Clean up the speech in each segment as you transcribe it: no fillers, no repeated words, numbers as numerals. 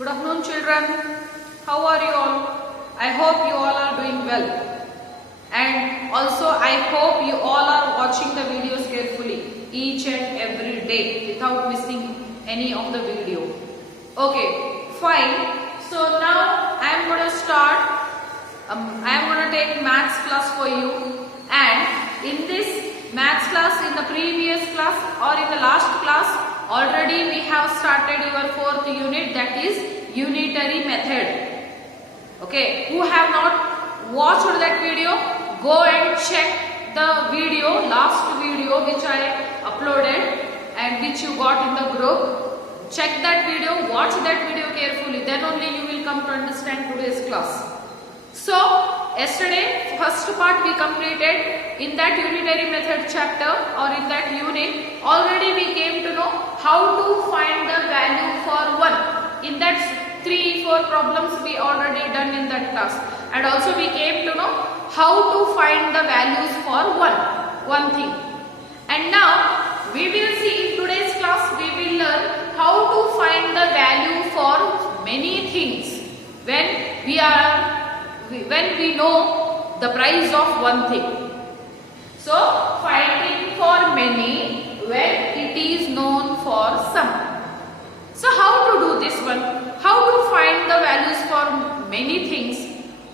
Good afternoon, children. How are you all? I hope you all are doing well. And also I hope you all are watching the videos carefully each and every day without missing any of the video. Okay, fine. So now I am going to start. I am going to take maths class for you. And in this maths class, in the previous class or in the last class, already we have started your 4th unit, that is unitary method. Okay, who have not watched that video, go and check the video, last video which I uploaded and which you got in the group. Check that video, watch that video carefully, then only you will come to understand today's class. So, yesterday first part we completed. In that unitary method chapter or in that unit, already we came to know how to find the value for 1. In that 3-4 problems we already done in that class. And also we came to know how to find the values for one thing. And now we will see in today's class, we will learn how to find the value for many things when we know the price of one thing. So, finding for many when it is known for some. So, how to do this one? How to find the values for many things?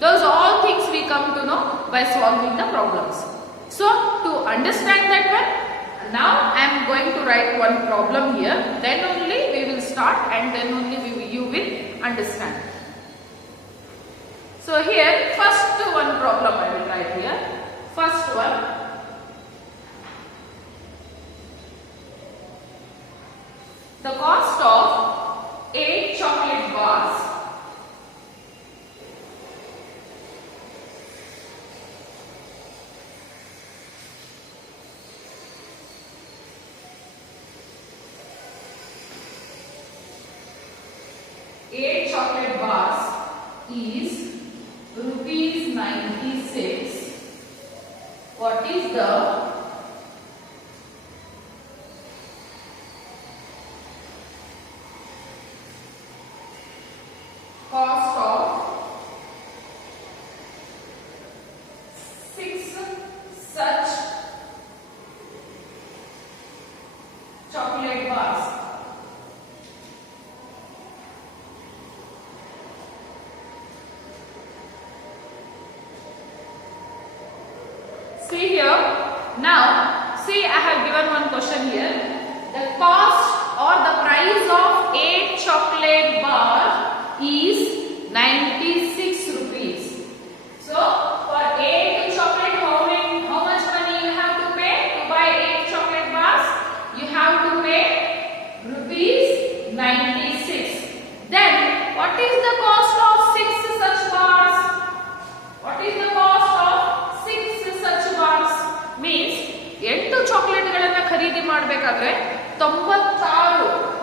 Those all things we come to know by solving the problems. So, to understand that one, now I am going to write one problem here. Then only we will start and then only you will understand. So, here first one problem I will write here. First one. The cost of 8 chocolate bars is rupees 96. What is the cost of 6 such chocolate bars? See here, now see I have given one question here. The cost or the price of 8 chocolate bar is 96 rupees. So for 8 chocolate, how much money you have to pay to buy 8 chocolate bars? You have to pay rupees 96. Then what is the cost of 6 such bars? What is the cost of 6 such bars? Means 8 chocolate ಗಳನ್ನು ಖರೀದಿ ಮಾಡಬೇಕಾದ್ರೆ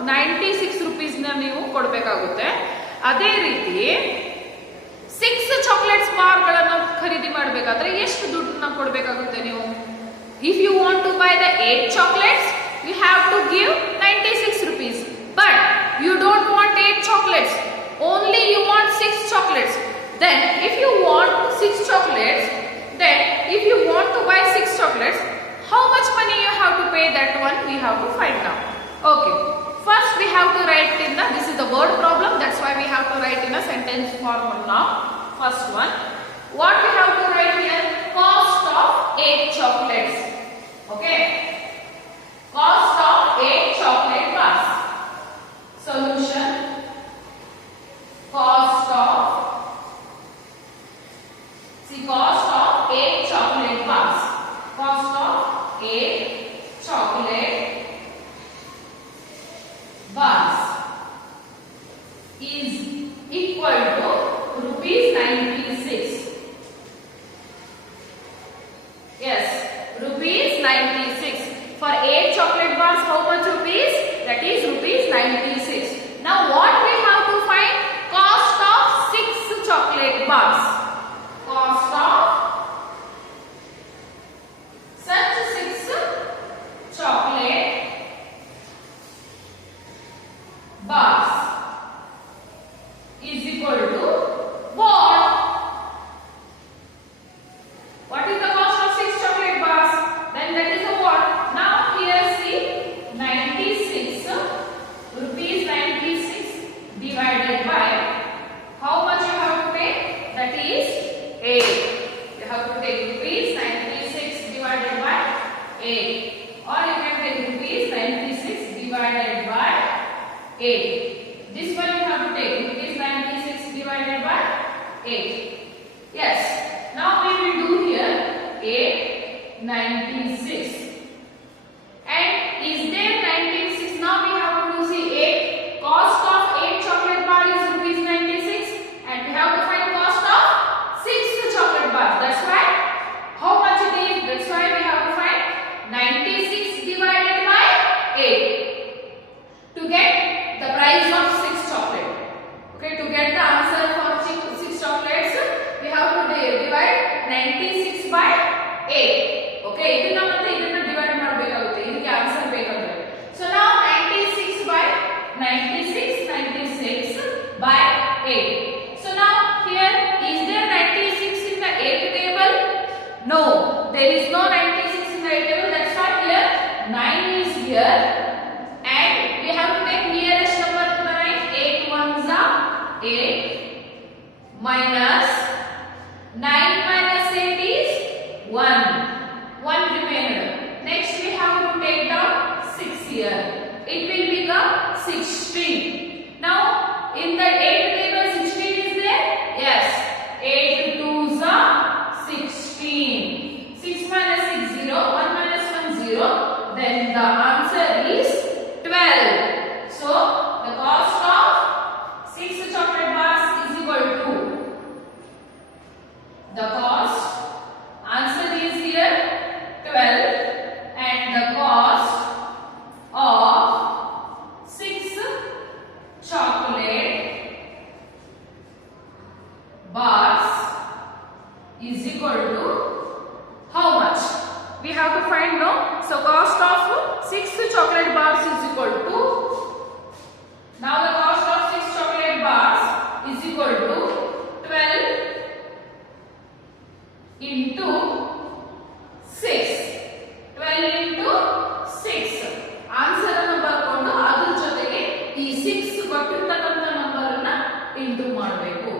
96 rupees ನ ನೀವು ಕೊಡಬೇಕಾಗುತ್ತೆ. ಅದೇ ರೀತಿ 6 chocolates bar ಗಳನ್ನು ಖರೀದಿ ಮಾಡಬೇಕಾದ್ರೆ ಎಷ್ಟು ದುಡ್ಡನ್ನ ಕೊಡಬೇಕಾಗುತ್ತೆ ನೀವು? If you want to buy the 8 chocolates, you have to give 96 rupees. But you don't want 8 chocolates, only you want 6 chocolates. Then if you want 6 chocolates, then if you want to buy 6 chocolates, how much money you have to pay? That one we have to find now. Okay, first we have to write in the, this is the word problem, that's why we have to write in a sentence form now. First one, what we have to write here? Cost of 8 chocolates. Okay, cost of 8 chocolate bars. Solution, cost of 8 chocolate bars. Cost of 8 chocolate bars is equal to rupees 96. Yes, rupees 96. For 8 chocolate bars, how much rupees? That is rupees 96. Now what we have to find? Cost of 6 chocolate bars. Cost of such 6 chocolate bars. or you can take rupees 96 divided by 8. This one you have to take rupees 96 divided by 8. Yes. Now we will do here 8 96. And is there 96? Now we have to see 8. Cost of 8 chocolate bar is rupees 96, and we have to find cost of 6 chocolate bar. That's why how much it is? That's why we have to find 96 divided by 8 to get the price of 6 chocolate. Okay, to get the answer for 6 chocolates, we have to divide 96 by 8. Okay, ಇದನ್ನ ಮತ್ತೆ ಇದನ್ನ divide ಮಾಡಬೇಕಾಗುತ್ತೆ. ಇದಕ್ಕೆ answer ಬೇಕಾದ್ರೆ. So now 96 by 8. So now here, is there 96 in the 8th table? No, there is no 96 in the 8th table. That's why here 9 is here, and we have to take nearest number to the 9. 8 ones are 8 minus 9 minus 8 is 1. 1 remained. Next we have to take down 6 here. It will become 16. Now in the 8th table 16 is there? Yes. 8 2s are 16. 6 minus 6 0. 1 minus 1 0. Then the answer is 12. So the cost of 6 chocolate bars is equal to the cost. Answer is here 12, and the cost of 6 chocolate bars is equal to how much? We have to find now. So cost of 6 chocolate bars is equal to, now the cost of 6 chocolate bars is equal to 12 into 6. 12 into 6. Answer number ಕೊಂಡು ಅದರ ಜೊತೆಗೆ ಈ 6 ಕೊಟ್ಟಿರತಕ್ಕಂತ number ಅನ್ನ into ಮಾಡಬೇಕು.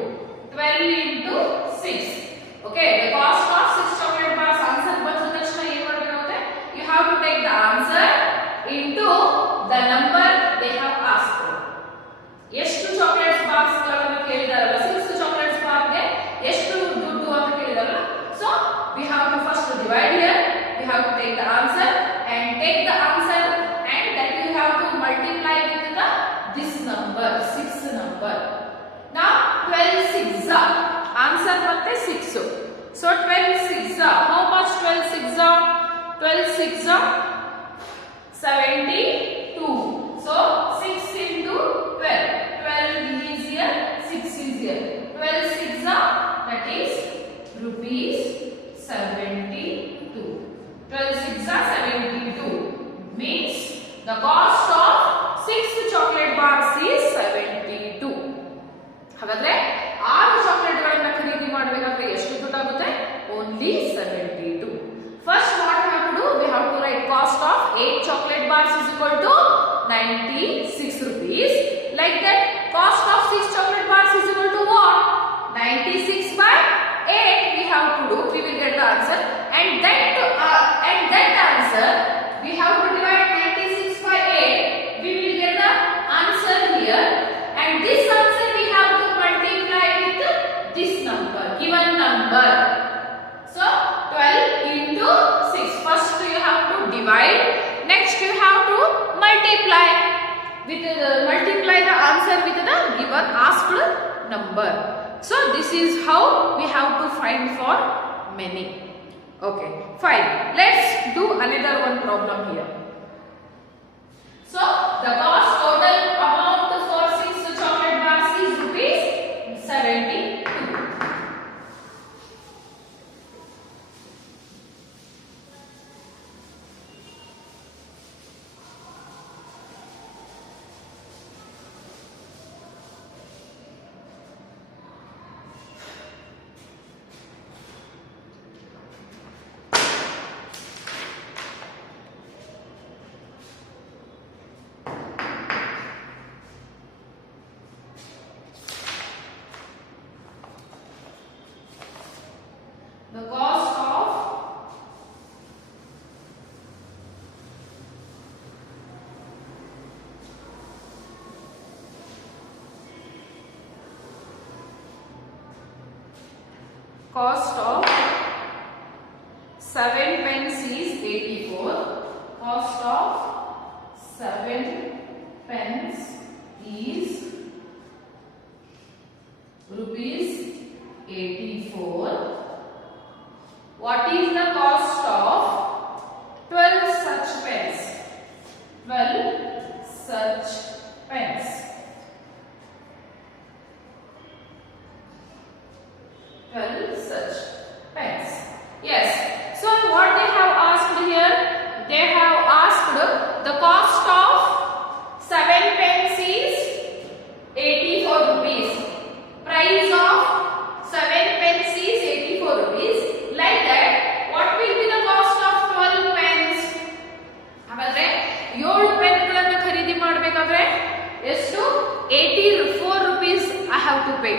12 into 6. Okay, the cost of 6 chocolate bars answer ಬಂದ ತಕ್ಷಣ ಏನು ಮಾಡಬೇಕಾಗುತ್ತೆ? You have to take the answer into the number they have asked for. ಎಷ್ಟು ಚಾಕ್ಲೇಟ್ಸ್ ಬಾಕ್ಸ್ ಗಳನ್ನು ಕೇಳಿದಾರಲ್ಲ, 6 ಚಾಕ್ಲೇಟ್ಸ್ ಬಾರ್ ಗೆ ಎಷ್ಟು ದುಡ್ಡು ಅಂತ ಕೇಳಿದಾರಲ್ಲ. So we have to first divide here. We have to take the answer and take the answer, and that you have to multiply with the this number, 6 number. Now 12 6 answer ಮತ್ತೆ 6. So 12 6 how much? 12 6 12 6 72. So 6 into 12. 12 is here, 6 is here. 12 6 that is rupees 72. 12 6 72 means the cost of 6 chocolate bars is 72. ಹಾಗಾದ್ರೆ 6 chocolate ಗಳನ್ನು ಖರೀದಿ ಮಾಡಬೇಕಾದ್ರೆ ಎಷ್ಟು ದುಡ್ಡಾಗುತ್ತೆ? Only 72. First what we have to do? We have to write cost of 8 chocolate bars is equal to 96 rupees. Like that, cost of 6 chocolate bars is equal to what? 96 by 8 we have to do. We will get the answer, and that answer we have to divide 96 by 8. We will get the answer here, and this answer we have to multiply with this number, given number. So 12 into 6. First you have to divide, next you have to multiply with multiply the answer with the given asked number. So this is how we have to find for many. Okay, fine. Let's do another one problem here. So the cost total amount for 6 chocolate bars is rupees 72. Cost of 7 pence is 84. Cost of 7 pence is rupees 84. What is the cost of 12 such pence? 12 such pence. 12 such pence. Yes. So what they have asked here? They have asked the cost of 7 pence is 84 rupees. Price of 7 pence is 84 rupees. Like that, what will be the cost of 12 pence? ಹಾಗಾದ್ರೆ 7 ಪೆನ್ಗಳನ್ನು ಖರೀದಿ ಮಾಡಬೇಕಾದ್ರೆ ಎಷ್ಟು? 84 rupees I have to pay.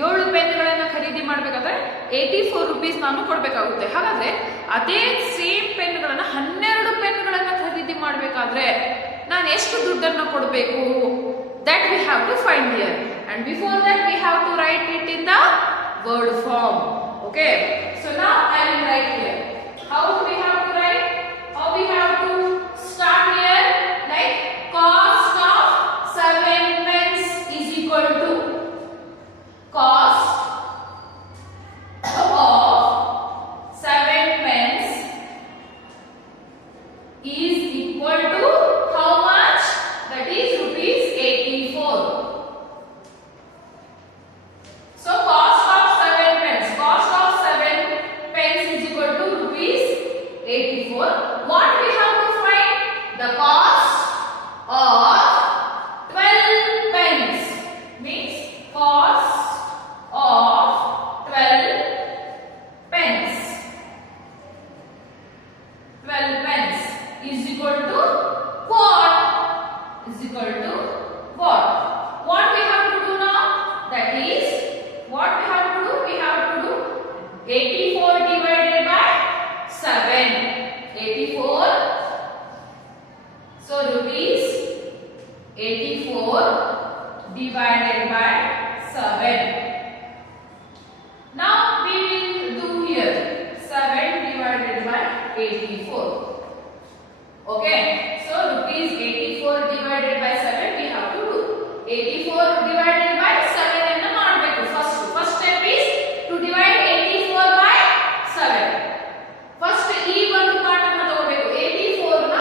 7 ಪೆನ್ಗಳನ್ನು ಖರೀದಿ ಮಾಡಬೇಕಾದ್ರೆ 84 rupees ನಾನು ಕೊಡಬೇಕಾಗುತ್ತೆ. ಹಾಗಾದ್ರೆ ಅದೇ ಸೇಮ್ ಪೆನ್ಗಳನ್ನು 12 ಪೆನ್ಗಳನ್ನು ಖರೀದಿ ಮಾಡಬೇಕಾದ್ರೆ ನಾನು ಎಷ್ಟು ದುಡ್ಡನ್ನು ಕೊಡಬೇಕು? That we have to find here, and before that we have to write it in the word form. Okay, so now I will write here. How we have to write? How we have to start here? Like cost of 7 pence is equal to cost of 7 pence is equal to how much? That is rupees 84. So cost of 7 pence. Cost of 7 pence is equal to rupees 84. What we have to find? The cost of 12 pence. Means cost of 12 pence. 12 pence is equal to what? Is equal to what? What we have to do now? That is, what we have to do? We have to do 84 divided by 7. 84. So rupees 84 divided by 7. Now we will do here 7 divided by 84. Okay, so rupees 84 divided by 7 we have to do. 84 divided by 7 enna ಮಾಡಬೇಕು. First step is to divide 84 by 7. First ಈ ಒಂದು part ಅನ್ನು ತಗೊಳ್ಳಬೇಕು. 84 ನ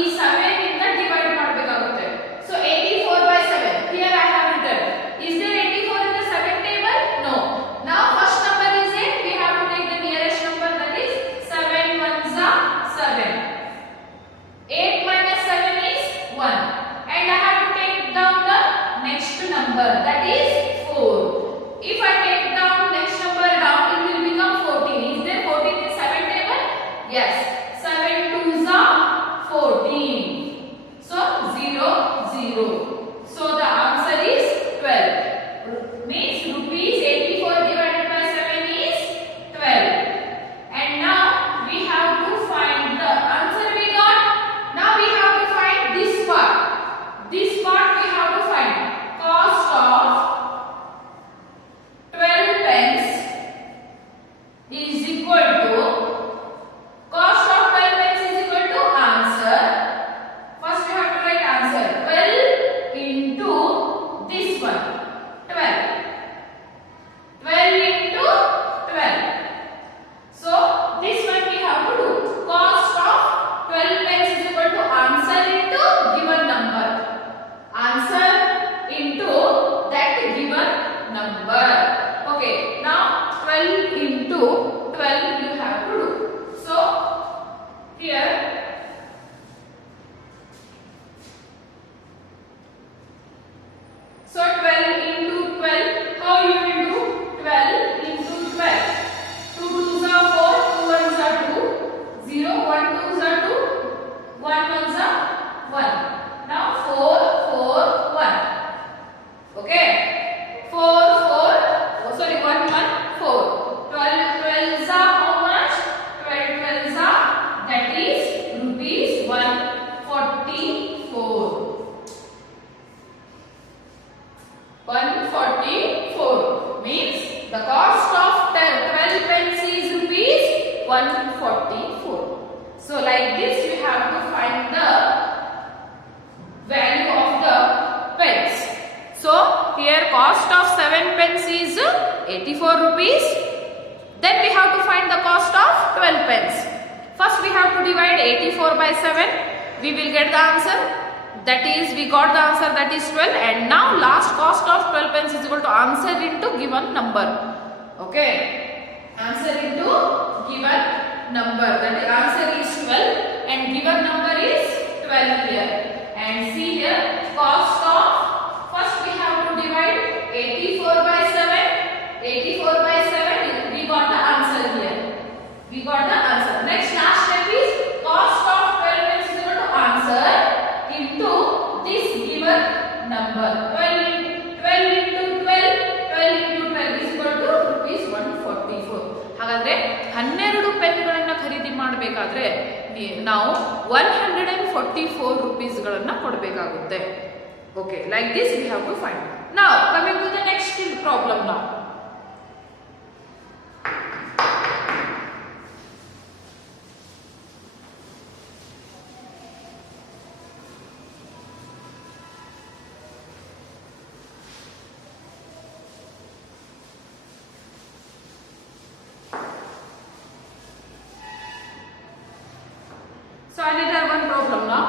ಈ 7 ಇಂದ divide ಮಾಡಬೇಕಾಗುತ್ತೆ. So 84 by 7. Here I have written. Is there 84 in the 7 table? No. Now first number is 8. We have to take the nearest number, that is 7 ones are 7. 8 minus 7 is 1. And I have to take down the next number, that is 4. If I take down next number down, it will become 14. Is there 14 in 7 table? Yes. 7 twos are 14. So 0, 0. So the answer is 12. Means rupees 84 divided by 7 is 12. And now we have to find the answer we got. Now we have to find this part. This part we have to find. Cost of 12 pence is equal to, cost of 12 pence is equal to answer. First we have to write answer. 12 rupees. Then we have to find the cost of 12 pence. First we have to divide 84 by 7. We will get the answer. That is, we got the answer, that is 12. And now last cost of 12 pence is equal to answer into given number. Okay. Answer into given number. That is, answer is 12 and given number is 12 here. And see here, cost of, first we have to divide 84 by 7. 84 by 7, we got the answer here. We got the answer. Next, last step is cost of 12 pence is equal to answer into this given number. 12 into 12 is equal to rupees 144. ಹಾಗಾದ್ರೆ 12 ಪೆನ್ಗಳನ್ನ ಖರೀದಿ ಮಾಡಬೇಕಾದ್ರೆ ನಾವು 144 rupees ಗಳನ್ನ ಕೊಡಬೇಕಾಗುತ್ತೆ. Okay, like this we have to find. Now coming to the next problem now. So I need have one problem now.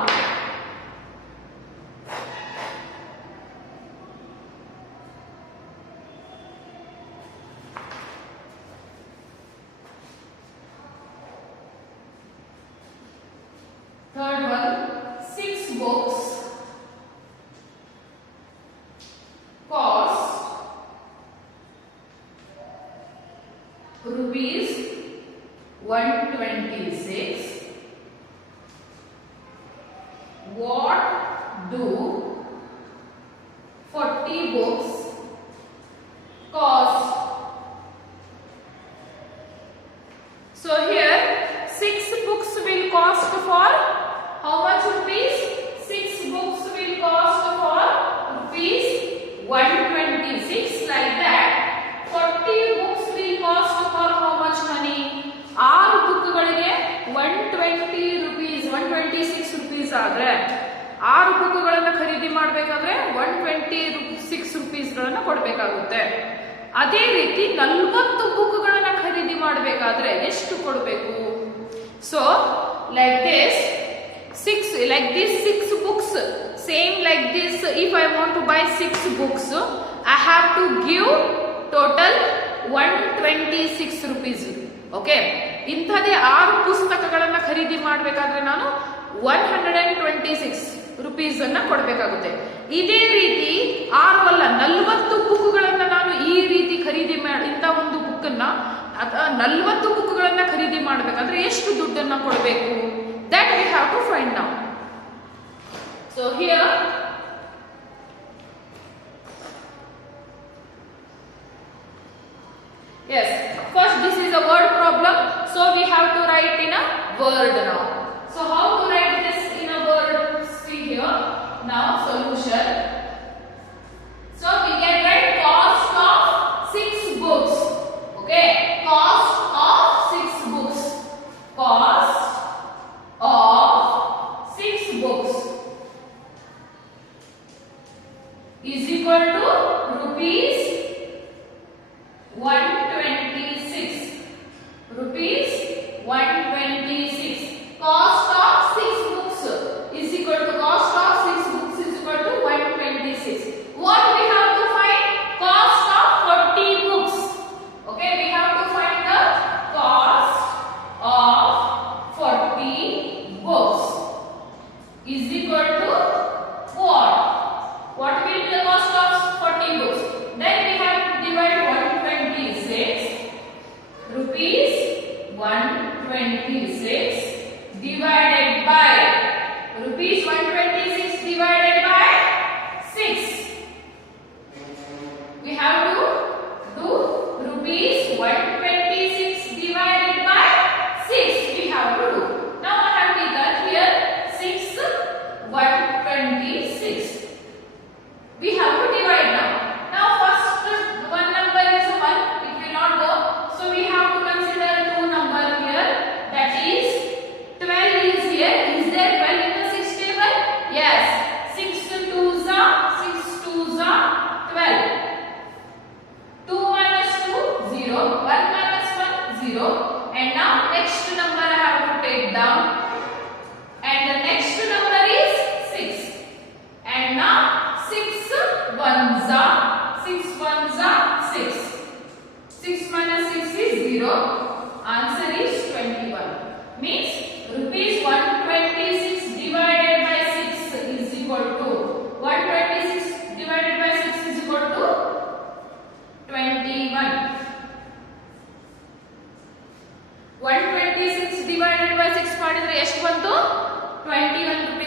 Third one, 6 books cost rupees 126. What do 40 books cost? So here 6 books will cost for how much rupees? 6 books will cost for rupees 126, like that. 40 books will cost for how much money? 6 ಬುಕ್ಗಳಿಗೆ 120 rupees, 126 rupees ಆದ್ರೆ 6 ಬುಕ್ಗಳನ್ನ ಖರೀದಿ ಮಾಡಬೇಕಾದ್ರೆ 126 rupees ಗಳನ್ನ ಕೊಡಬೇಕಾಗುತ್ತೆ. ಅದೇ ರೀತಿ 40 ಬುಕ್ಗಳನ್ನ ಖರೀದಿ ಮಾಡಬೇಕಾದ್ರೆ ಎಷ್ಟು ಕೊಡಬೇಕು? So like this 6 books, same like this, if I want to buy 6 books, I have to give total 126 rupees. Okay, ಇಂಥದೇ 6 ಪುಸ್ತಕಗಳನ್ನ ಖರೀದಿ ಮಾಡಬೇಕಾದ್ರೆ ನಾನು 126 rupees ಅನ್ನ ಕೊಡಬೇಕಾಗುತ್ತೆ. ಇದೇ ರೀತಿ 6 ಅಲ್ಲ 40 ಬುಕ್ಗಳನ್ನ ನಾನು ಈ ರೀತಿ ಖರೀದಿ ಮಾಡಿ, ಇಂಥ ಒಂದು ಬುಕ್ ಅನ್ನ 40 ಬುಕ್ಗಳನ್ನ ಖರೀದಿ ಮಾಡಬೇಕಾದ್ರೆ ಎಷ್ಟು ದುಡ್ಡನ್ನ ಕೊಡಬೇಕು? That we have to find now. So here yes, first this is a word problem, so we have to write in a word now. So how to write this in a word? See here now solution. So we can write cost of 6 books. Okay, cost of 6 books. Cost of 6 books is equal to rupees 126. Rupees 126. Cost of 6 books is equal to cost of 6 books is equal to 126. What we have to find? Cost of 40 books. Okay, we have to find the cost of 40 books is equal to what? What will be the cost of 40 books? Then we have to divide 126 rupees 126 divided by rupees 126 divided by 6. We have to do rupees 126 divided by 6. We have to do. Now I have taken here 6 1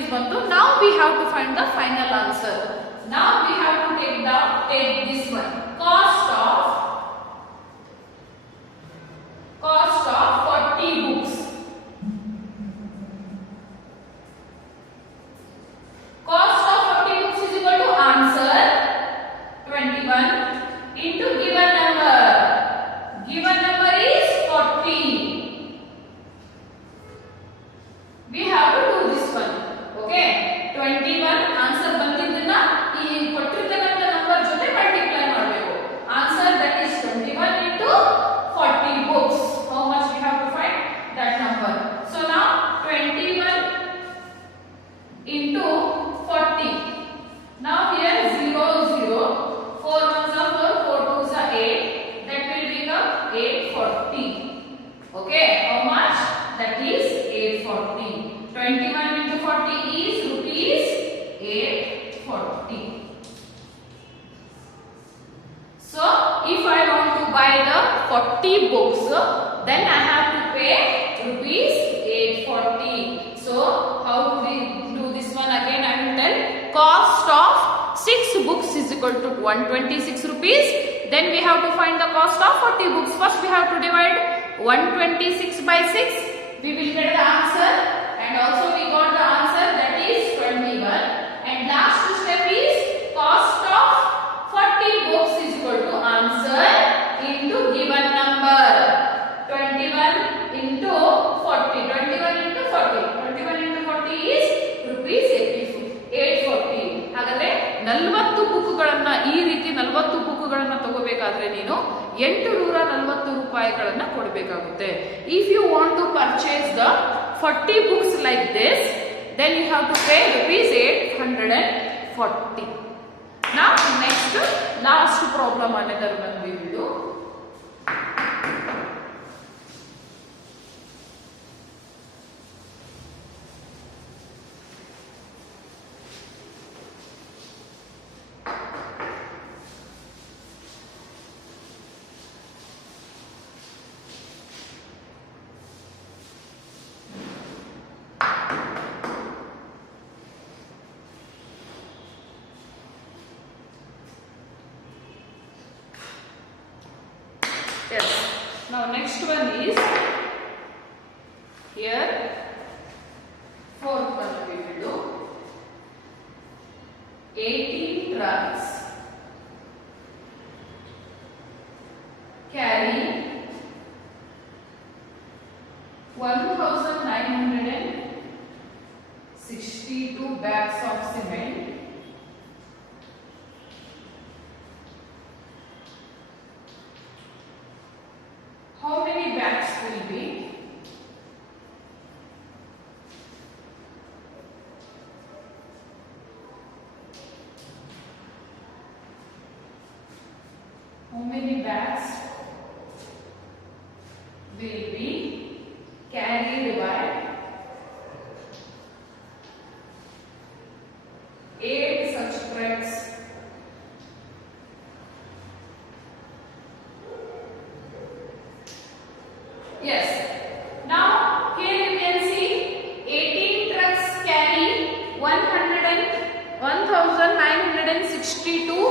rupees bantu. Now we have to find the final answer. Now we have to take this one. Cost of 40 books. Cost of 40 books is equal to answer 21 into given number. Given number is 40. We have to do this one. Okay, 21 answer ಬಂದಿದ್ದನ್ನ ಈ ಕೊಟ್ಟಿರ್ತಕ್ಕಂತ number ಜೊತೆ multiply ಮಾಡಬೇಕು. Answer that is 21 into 40 books. How much we have to find that number? So now 21 into 40. Now here 0 0 4 ones are 4 4 twos are 8. That will become 840. Okay, how much? That is 840. 21 into 40 is rupees 840. So if I want to buy the 40 books, then I have to pay rupees 840. So how do we do this one again? I will tell. Cost of 6 books is equal to 126 rupees. Then we have to find the cost of 40 books. First we have to divide 126 by 6. We will get the answer, and also we got the answer, that is 21. And last step is cost of 40 books is equal to answer into given number. 21 into 40. 21 into 40. 21 into 40 is rupees 840. ಹಾಗಾದ್ರೆ 40 ಬುಕ್ಗಳನ್ನ ಈ ರೀತಿ 40 ಬುಕ್ಗಳನ್ನ ತಗೋಬೇಕಾದ್ರೆ ನೀನು 840 ರೂಪಾಯಿಗಳನ್ನ ಕೊಡಬೇಕಾಗುತ್ತೆ. If you want to purchase the 40 books like this, then you have to pay rupees 840. Now next last problem another one we will do. Yes. Now next one is here. Fourth one we will do. 18 trucks carry 1962 bags of cement. How many bags will be? How many bags will be carried by 8 such trucks? Yes. Now here you can see 18 trucks carry 1962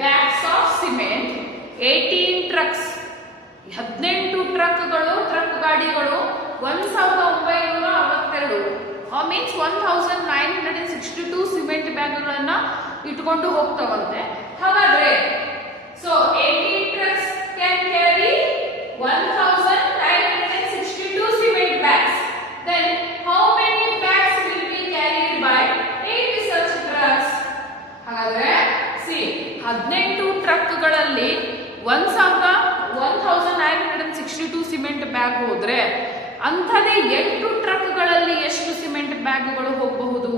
bags of cement. 18 trucks. 18 ಟ್ರಕ್ಗಳು truck ಗಾಡಿಗಳು 1962 means 1962 cement ಬ್ಯಾಗ್ಗಳನ್ನ ಇಟ್ಕೊಂಡು ಹೋಗ್ತಾವಂತೆ. ಹಾಗಾದ್ರೆ so 18 trucks can carry 1962 cement bags. Then how many bags will be carried by 8 such trucks? ಹಾಗಾದ್ರೆ see 18 ಟ್ರಕ್ಗಳಲ್ಲಿ 1962 cement bag ಹೋದ್ರೆ ಅಂಥದೇ 8 ಟ್ರಕ್ಗಳಲ್ಲಿ ಎಷ್ಟು cement ಬ್ಯಾಗ್ಗಳು ಹೋಗಬಹುದು?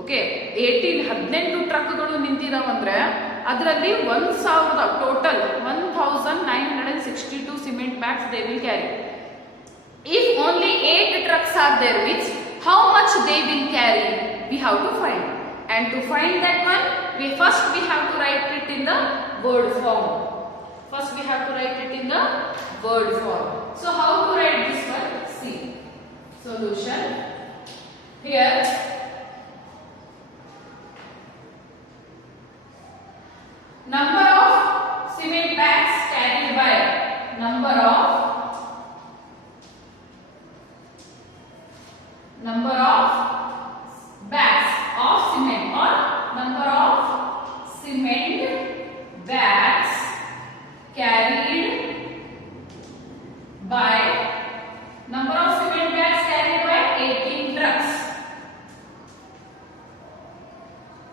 Okay, 18 ಟ್ರಕ್ಗಳು ನಿಂತಿದಾವಂದ್ರೆ ಅದರಲ್ಲಿ 1000 total 1962 cement bags they will carry. If only 8 trucks are there, means how much they will carry? We have to find. And to find that one, we have to write it in the word form. First we have to write it in the word form. So how to write this one? See. Solution. Here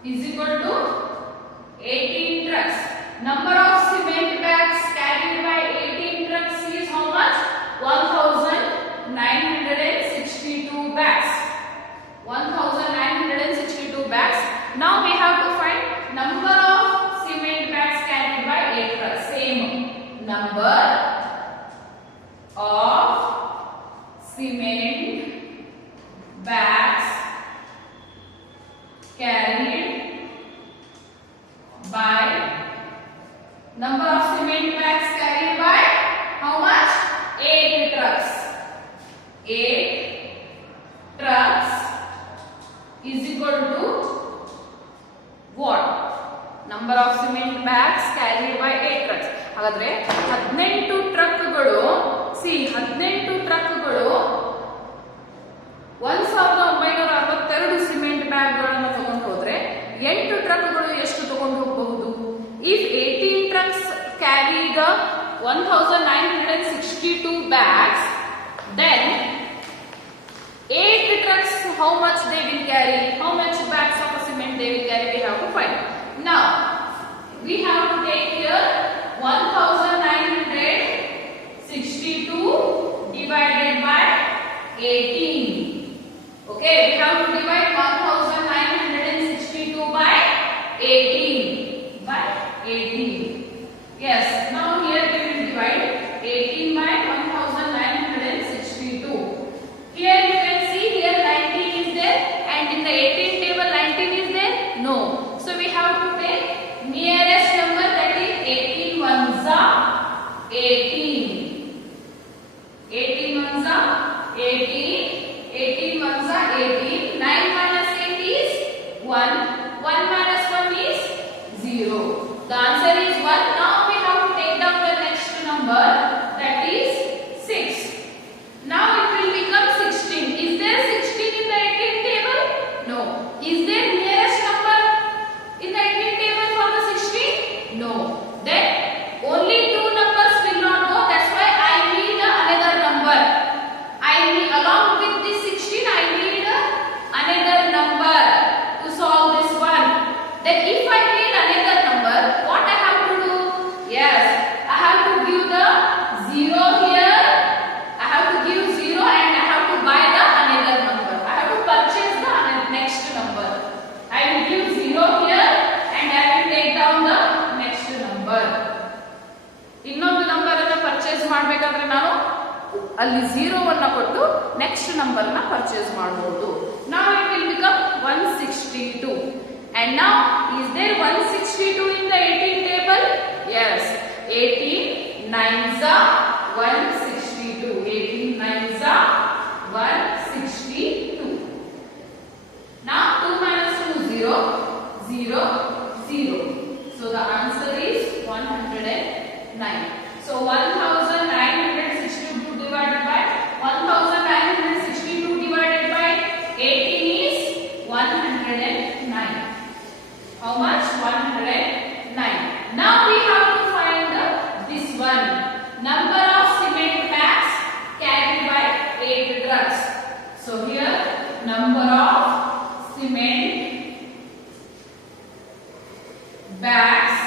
is equal to 18 trucks. Number of cement bags carried by 18 trucks is how much? 1962 bags. 1962 bags. Now we have to find number of cement bags carried by 8 trucks. Same number of cement bags carried by number of cement bags carried by how much? 8 trucks. 8 trucks is equal to what? Number of cement bags carried by 8 trucks. ಹಾಗಾದ್ರೆ 18 ಟ್ರಕ್ಗಳು, C 18 ಟ್ರಕ್ಗಳು 1962 cement ಬ್ಯಾಗ್ಗಳನ್ನು ತಗೊಂಡು ಹೋದ್ರೆ 8 ಟ್ರಕ್ಗಳು ಎಷ್ಟು ತಗೊಂಡು ಹೋಗಬಹುದು? If 18 trucks carry the 1962 bags, then 8 trucks, how much they will carry? How much bags of cement they will carry? We have to find. Now, we have to take here 1962 divided by 18. Okay, we have to divide 1962 by 18. By 18. Yes, now here we will divide 18 by 1962. Here you can see here 19 is there, and in the 18 table 19 is there? No. So we have to take nearest number, that is 18 ones are 18. 18 ones are 18. 18 ones are 18. 9 minus 8 is 1. 1 minus 1 is 0. The answer is 1. Now we have to take down the next number, that is 6. Now it will become 16. Is there 16 in the 18 table? No. Is there nearest number in the 18 table for the 16? No. Then only 2 numbers will not go. That's why I need another number. I need, along with this 16, I need another number to solve this one. Then if I need another number, what I have to do? Yes, I have to give the 0 here. I have to give 0 and I have to buy the another number. I have to purchase the next number. I will give 0 here and I will take down the next number. ಇನ್ನೊಂದು number ಅನ್ನು purchase ಮಾಡಬೇಕಾದ್ರೆ ನಾನು ಅಲ್ಲಿ 0 ಅನ್ನ ಕೊಟ್ಟು next number ನ purchase ಮಾಡಬಹುದು. Now it will become 162. And now, is there 162 in the 18 table? Yes. 18 nines are 162. 18 nines are 162. Now 2 minus 2 0. 0 0. So the answer is 109. So 1962 divided by 1962 divided by 18 is 109. How much? 109. Now we have to find this one. Number of cement bags carried by 8 trucks. So here number of cement bags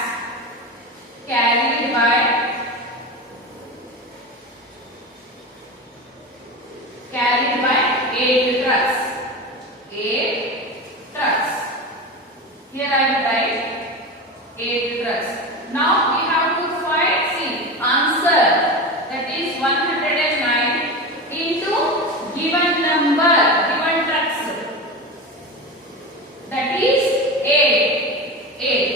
carried by 8 trucks. 8 trucks. Here I will write 8 trucks. Now we have to find, see, answer, that is 109 into given number, given trucks, that is 8. 8.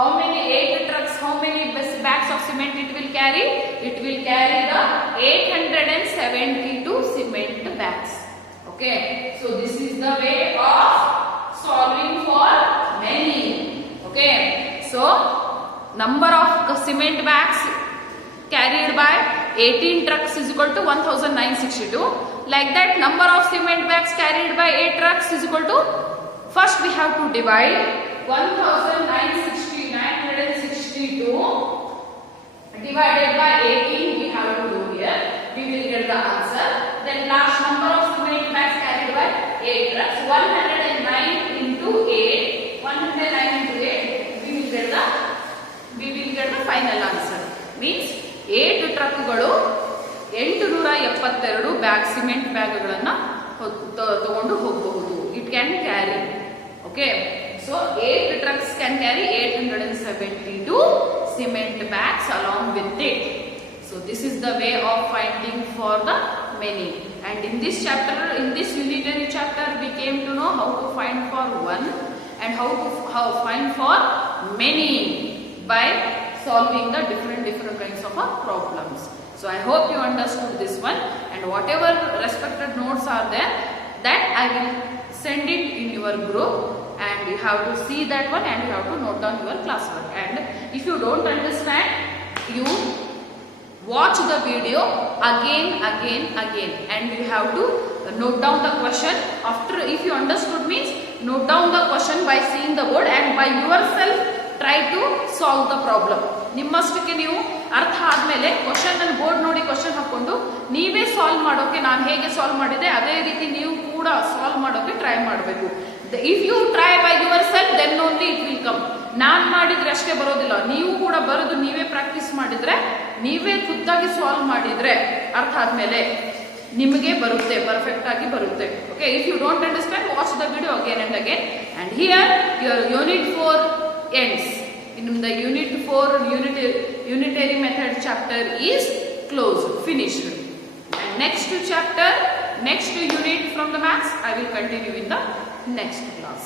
how many 8 trucks, how many bags of cement it will carry? It will carry the 872 cement bags. Okay, so this is the way of solving for many. Okay, so number of cement bags carried by 18 trucks is equal to 1962. Like that, number of cement bags carried by 8 trucks is equal to, first we have to divide 1962 divided by 18 we have to do here. We will get the answer. Then last number of cement bags carried by 8 trucks, 109 into 8, 109 into 8, we will get the final answer. Means 8 ಟ್ರಕ್ಗಳು 872 bag cement ಬ್ಯಾಗ್ಗಳನ್ನು ತಗೊಂಡು ಹೋಗಬಹುದು. It can carry. Okay, so 8 trucks can carry 872 cement bags along with it. So this is the way of finding for the many. And in this chapter, in this unitary chapter, we came to know how to find for one and how find for many by solving the different kinds of problems. So I hope you understood this one, and whatever respected notes are there, that I will send it in your group, and you have to see that one and you have to note down your classwork. And if you don't understand, you watch the video again, and you have to note down the question. After, if you understood means, note down the question by seeing the board and by yourself try to solve the problem. ನಿಮ್ಮಷ್ಟಕ್ಕೆ ನೀವು ಅರ್ಥ ಆದ್ಮೇಲೆ question ಅನ್ನು board ನೋಡಿ question ಹಾಕೊಂಡು ನೀವೇ solve ಮಾಡೋಕೆ, ನಾನು ಹೇಗೆ ಸಾಲ್ವ್ ಮಾಡಿದೆ ಅದೇ ರೀತಿ ನೀವು ಕೂಡ ಸಾಲ್ವ್ ಮಾಡೋಕೆ ಟ್ರೈ ಮಾಡಬೇಕು. If you try by yourself then only it will come. ನಾನ್ ಮಾಡಿದ್ರೆ ಅಷ್ಟೇ ಬರೋದಿಲ್ಲ, ನೀವು ಕೂಡ ಬರೋದು ನೀವೇ ಪ್ರಾಕ್ಟೀಸ್ ಮಾಡಿದ್ರೆ, ನೀವೇ ಖುದ್ದಾಗಿ ಸಾಲ್ವ್ ಮಾಡಿದ್ರೆ ಅರ್ಥ ಆದ್ಮೇಲೆ ನಿಮಗೆ ಬರುತ್ತೆ, ಪರ್ಫೆಕ್ಟ್ ಆಗಿ ಬರುತ್ತೆ. Okay, if you don't understand, watch the video again and again. And here your unit 4 ends. In the unit 4 unitary method chapter is closed, finished. And next chapter, next unit from the maths, I will continue in the next class.